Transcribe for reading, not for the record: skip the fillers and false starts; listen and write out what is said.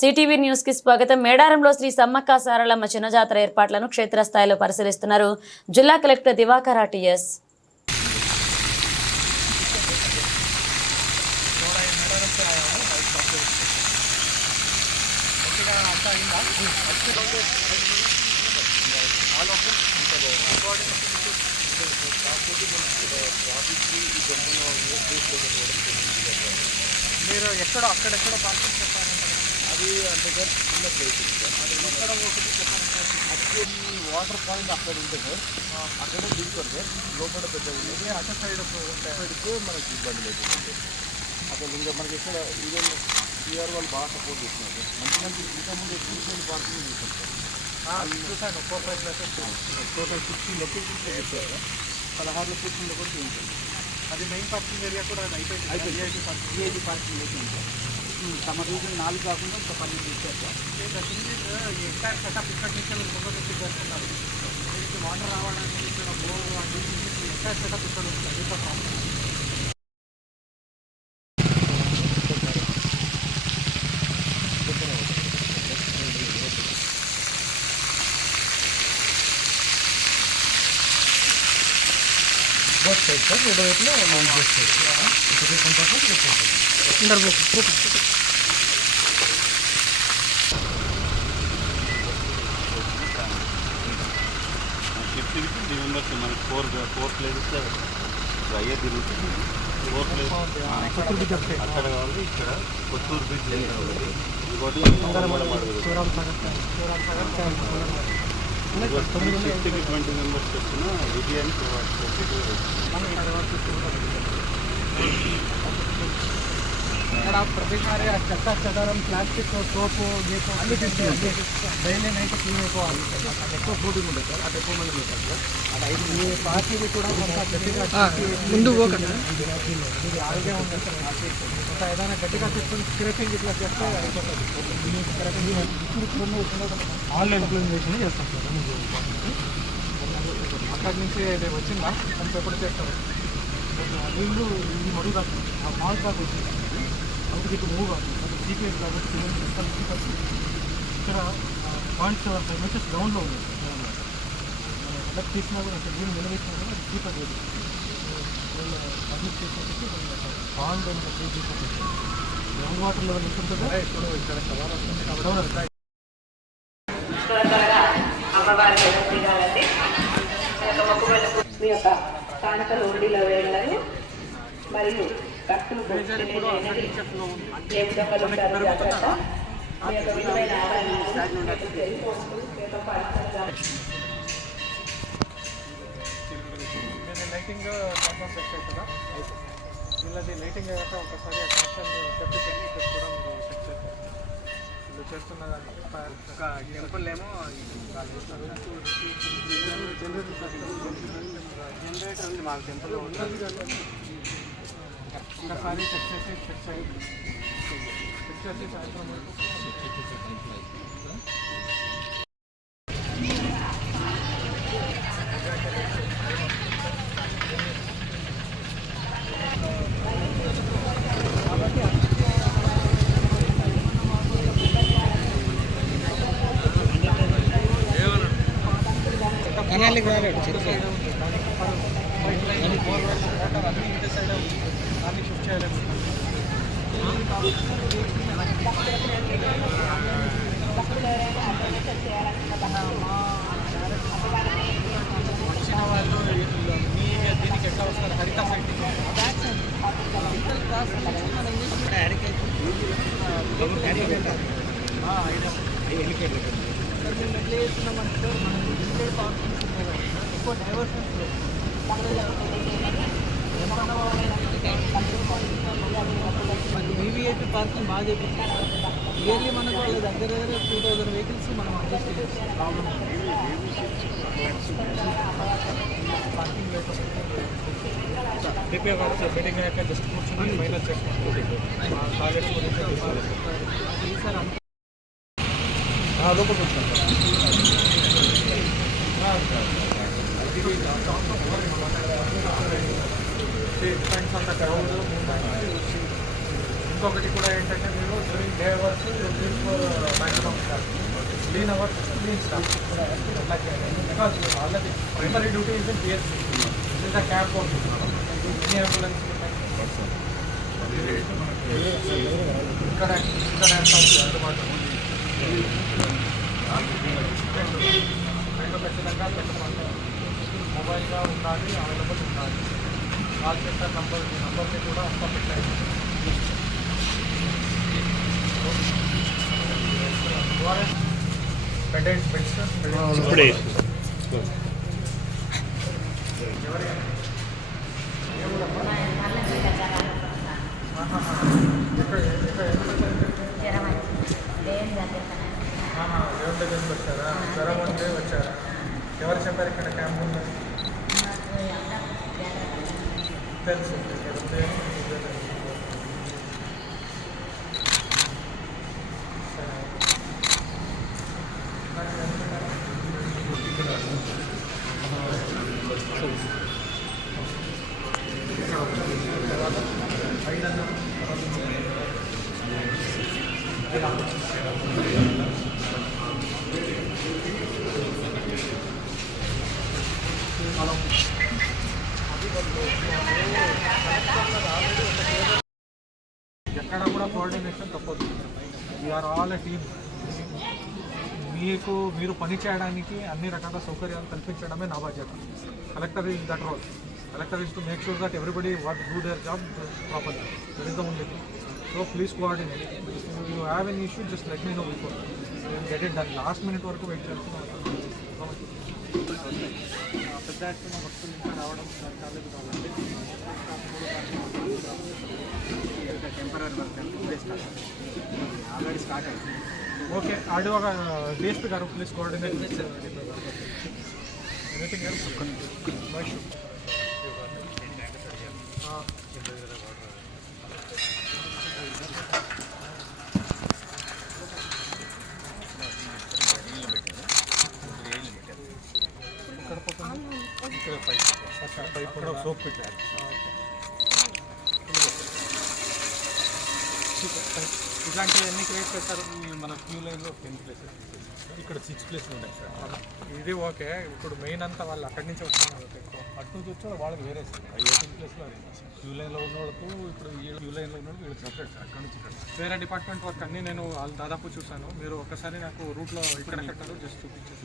CTV news కి స్వాగతం. మేడారంలో శ్రీ సమ్మక్క సారలమ్మ చిన్నజాతర ఏర్పాట్లను క్షేత్రస్థాయిలో పరిశీలిస్తున్నారు జిల్లా కలెక్టర్ దివాకర్ టిఎస్. మీరు ఎక్కడో అక్కడెక్కడో పార్కింగ్ చెప్పారంటే అది అంటే సార్ చిన్న ప్లేస్ సార్. అది ఎక్కడ ఒకటి చెప్పారంటే యాక్చువల్లీ వాటర్ పాయింట్ అక్కడ ఉంటుంది సార్. అక్కడే దిగుతారు సార్. లోపల పెద్ద ఇదే అటు సైడ్ పెడితే మనకి ఇబ్బంది లేకుండా అసలు ఇంకా మనకి ఎక్కడ ఈవెన్ టీఆర్ వాళ్ళు బాగా సపోర్ట్ చేస్తున్నారు సార్. మంచి మంచి ఇంతకుముందు ఎక్స్పీరియన్స్ పార్కింగ్ చేస్తాం సార్. చూసాను 4-5 ప్లేసెస్ టోటల్ 60 లొకేషన్స్ పెట్టారు సార్. 16 లొకేషన్లో కూడా చేయించారు. అది మెయిన్ పార్కింగ్ ఏరియా కూడా అది అయిపోయింది. విఐపి పార్కింగ్ చేసింది సార్. సమ్మర్ రీజన్ 4 కాకుండా ఒక 12 ఇచ్చారు సార్. ఎంటైర్ సెటప్ ఇక్కడ నుంచి ముందు నుంచి జరుగుతున్నారు. దీనికి వాటర్ రావడానికి ఇక్కడ బోర్ అంటే ఎంటైర్ సెటప్ ఇక్కడ ఉంటుంది. Both side sir. రెండు వైపులో మనం చేస్తాం. షిఫ్ట్కి 3 మెంబర్స్ మనకి 4 ప్లేసెస్ అయ్యే తిరుగుతుంది. 4 ప్లేస్ అక్కడ కావాలి. ఇక్కడ కొత్తూరు బీచ్ ఇంకోటి షిఫ్ట్కి 20 మెంబర్స్ వచ్చిన బిర్యానీ ఇక్కడ ప్రతిసారి ఆ చెత్త చెదరం ప్లాస్టిక్ సోపు గీపు అన్ని తీసుకుంటే డైలీ నైట్ క్లీన్ అయిపోవాలి. అక్కడ ఎక్కువ ఫుడింగ్ ఉంటుంది సార్. అక్కడ ఎక్కువ మంది ఉంటారు సార్. అది మీ పార్టీకి కూడా గట్టిగా ముందు పోకండి. ఇది ఆరోగ్యం ఉంటుంది సార్. ఇంకా ఏదైనా గట్టిగా తీసుకుని స్క్రేపింగ్ ఇట్లా చేస్తే అయిపోతుంది. ఆన్లైన్ ఇంప్లిమెంటేషన్ చేస్తాం సార్. అక్కడి నుంచి ఇది వచ్చిందా కొంత ఎప్పుడు చేస్తారు. నీళ్ళు ఈ మడుగు కాదు ఆ మాల్ కాదు వచ్చింది. అందుకే ఇక్కడ మూవ్ కాదు. అది సీపీఎస్ కాబట్టి ఇక్కడ 0.75 మీటర్స్ గ్రౌండ్లో ఉంది సార్. ఎలక్ట్ తీసినా కూడా ఇక్కడ నీళ్ళు నిలవేసినా కూడా అది సీపర్ లేదు. అడ్మిట్ చేసేసి బాండ్ గ్రౌండ్ వాటర్ లెవెల్ ఎంత ఉంటుందో ఇప్పుడు ఇక్కడ సవాల్ మీ యొక్క స్థానిక రోడ్డులో వేయాలని మరియు కట్టులు ఏ విధంగా ఉంటారో జాగ్రత్త. మీ యొక్క విలువైన లైటింగ్ కాన్ఫరెన్స్ సెట్ అవుతుందా? వీళ్ళది లైటింగ్ అయ్యాక ఒకసారి ఆ కనెక్షన్ చెప్పి చెక్ కూడా మీరు చెక్ చేస్తారు. వీళ్ళు చేస్తున్నదాన్ని టెంపుల్ ఏమో జనరేటర్ ఉంది మాకు టెంపుల్లో ఉంటుంది. ఒకసారి చెక్ చేసి సాయంత్రం దాన్ని షిఫ్ట్ చేయలేదు. వచ్చిన వాళ్ళు మీ దీనికి ఎట్లా వస్తారు? హరిత సైట్ మేము ఎట్లా చేస్తున్నామంటే మనం లిమిటెడ్ పార్కింగ్స్ ఉన్నాయి కదా సార్. ఎక్కువ డైవర్షన్స్ మనకి వీవీఐపీ పార్కింగ్ బాగా చెప్పింది. ఇయర్లీ మనకు వాళ్ళ దగ్గర 2000 వెహికల్స్ మనం అడ్జస్ట్ చేస్తాం. ప్రాబ్లం పార్కింగ్ ప్రిపేర్ కావచ్చు. మీటింగ్ అయ్యాక జస్ట్ కూర్చొని ఫైనల్ చేసుకుంటాం. టాయిలెట్స్ గురించి సార్ లోపలికి వచ్చాను ఫ్రెండ్స్ అంతా క్రౌడ్. ఇంకొకటి కూడా ఏంటంటే మీరు during day hours clean our clean stuff. Because వాళ్ళది primary duty is in PSC. This is the camp of any ambulance. ఇక్కడ అందుబాటులో ఉంది. రెండు ఖచ్చితంగా పెట్టమంటే మొబైల్గా ఉండాలి, అవైలబుల్ ఉండాలి. కాల్ సెంటర్ నంబర్ని కూడా అంతా పెట్టాలి. పెడెంట్స్ బెడ్స్ ఇప్పుడే దేవుడి దగ్గరికి వచ్చారా? జ్వరం అంటే వచ్చారా? ఎవరు చెప్పారు ఇక్కడ క్యాంప్ ఉందని? తెలుసు. ఎక్కడ కూడా కోఆర్డినేషన్ తప్పదు. We are all a team. మీరు పని చేయడానికి అన్ని రకాల సౌకర్యాలు కల్పించడమే నా బాధ్యత. Collector is that role. Collector is to make sure that everybody what do their job properly. That is the only thing. So please coordinate. You have an issue just let me know before. Get it done. Last minute వరకు wait చేస్తున్నాం. పెద్ద ఎత్తున భక్తుల నుంచి రావడం కాలేదు కాబట్టి temporary work already start అయింది. ఓకే, ఆడి ఒక డిఎస్పీ గారు please coordinate. Anything else? No issue. ఇక్కడ పోతుంది, ఇక్కడ పైప్ కూడా సోప్ పెట్టారు. ఇట్లాంటివన్నీ క్రియేట్ చేస్తారు. మన క్యూ లైన్లో 10 ప్లేసెస్, ఇక్కడ 6 ప్లేసులు ఉన్నాయి సార్. ఇది ఓకే. ఇప్పుడు మెయిన్ అంతా వాళ్ళు అక్కడి నుంచి వస్తున్నారు. ఎక్కువ అటు నుంచి వచ్చి వాళ్ళకి వేరే సార్. 18 ప్లేస్లో క్యూ లైన్లో ఉన్న వాళ్ళకు ఇప్పుడు ఈ క్యూ లైన్లో ఉన్న వాళ్ళు వీళ్ళకి సపరేట్ సార్. అక్కడి నుంచి ఇక్కడ వేరే డిపార్ట్మెంట్ వర్క్ అన్నీ నేను దాదాపు చూశాను. మీరు ఒక్కసారి నాకు రూట్లో ఇక్కడ జస్ట్ చూపించేసి